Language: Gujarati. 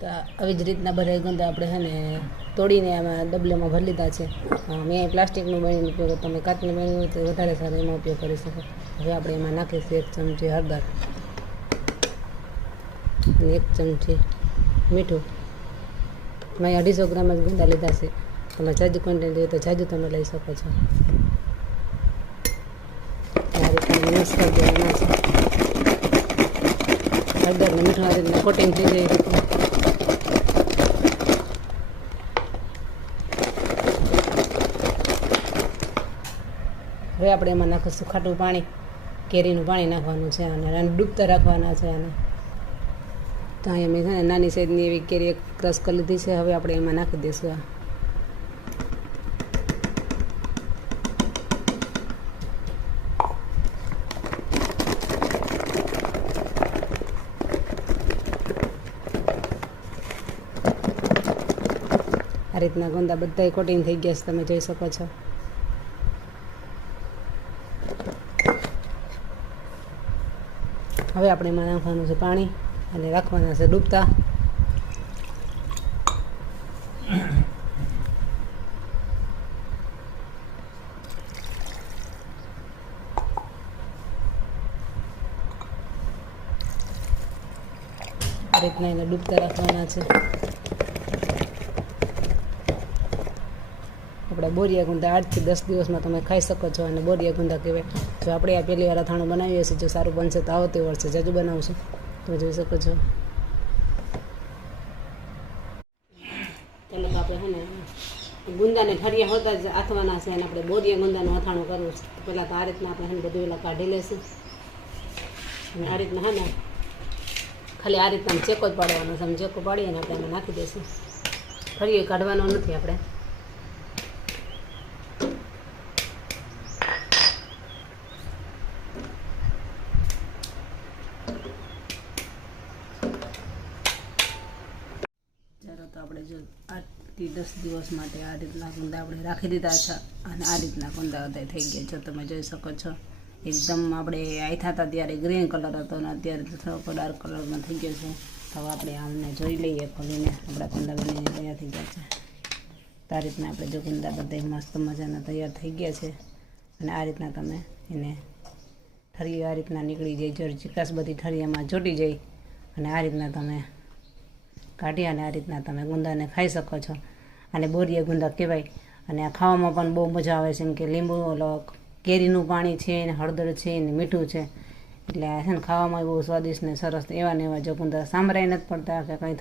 તો આવી જ રીતના બધા ગુંદા આપણે છે ને તોડીને આમાં ડબલામાં ભરી લીધા છે. મેં પ્લાસ્ટિકનું બનીને ઉપયોગ, તમે કાચનું બન્યું હોય તો વધારે સારો એમાં ઉપયોગ કરી શકો. હવે આપણે એમાં નાખીશું 1 ચમચી હળદર અને 1 ચમચી મીઠું. મેં 250 ગ્રામ જ ગુંદા લીધા છે. તમે જાજુ ક્વોન્ટિટી હોય તો જાજુ તમે લઈ શકો છો. આ રીતે મિક્સ કરી દેવાના છે. હળદર ને મીઠું આ રીતના કોટિંગ થઈ જાય રીતે. હવે આપણે એમાં નાખીશું ખાટું પાણી, કેરીનું પાણી નાખવાનું છે અને ડૂબતા રાખવાના છે આને. તો અહીંયા મેં છે ને નાની સાઈઝની એવી કેરી એક ક્રશ કરી લીધી છે. હવે આપણે એમાં નાખી દઈશું આ રીતના ગુંદા બધા કોટિંગ થઈ ગયા છે, તમે જોઈ શકો છો. હવે આપણે એમાં નાખવાનું છે પાણી અને રાખવાના છે ડૂબતા. આ રીતના એને ડૂબતા રાખવાના છે. આપણા બોરિયા ગુંદા 8 થી 10 દિવસમાં તમે ખાઈ શકો છો અને બોરિયા ગુંદા કહેવાય. જો આપણે આ પહેલી વાર અથાણું બનાવીએ છીએ, જો સારું બનશે તો આવતી વર્ષે જાજુ બનાવશું, તમે જોઈ શકો છો. ચાલો તો આપણે છે ને ગુંદાને ઠરિયા હોતા જ આથવાના છે અને આપણે બોરિયા ગુંદાનું અથાણું કરવું છે. પહેલાં તો આ રીતના આપણે બધું એલા કાઢી લેશું અને આ રીતના ને ખાલી આ રીતના ચેકો જ પાડવાનો છે. અમે ચેકો પાડીએ અને આપણે એમાં નાખી દઈશું. ઠરિયો કાઢવાનો નથી આપણે. તો આપણે જો 8 થી 10 દિવસ માટે આ રીતના ગુંદા આપણે રાખી દીધા છે અને આ રીતના ગુંદા બધા થઈ ગયા છે, તમે જોઈ શકો છો. એકદમ આપણે આથા હતા ત્યારે ગ્રીન કલર હતો અને અત્યારે તો થોડોક ડાર્ક કલરમાં થઈ ગયો છે. તો આપણે આમને જોઈ લઈએ ખોલીને, આપણા ગુંદા બનીને તૈયાર થઈ ગયા છે. તો આ રીતના આપણે જો ગુંદા બધા મસ્ત મજાના તૈયાર થઈ ગયા છે અને આ રીતના તમે એને ઠરિયો આ રીતના નીકળી જાય, જો ચિકાસ બધી ઠરિયામાં ચોંટી જાય અને આ રીતના તમે કાઢી અને આ રીતના તમે ગુંદાને ખાઈ શકો છો. અને બોરિયા ગુંદા કહેવાય અને આ ખાવામાં પણ બહુ મજા આવે છે, કેમ કે લીંબુ કેરીનું પાણી છે ને હળદર છે ને મીઠું છે એટલે આ છે ને ખાવામાં બહુ સ્વાદિષ્ટ ને સરસ. એવા ને એવા જો ગુંદા સાંભળાય નથી પડતા કે કંઈ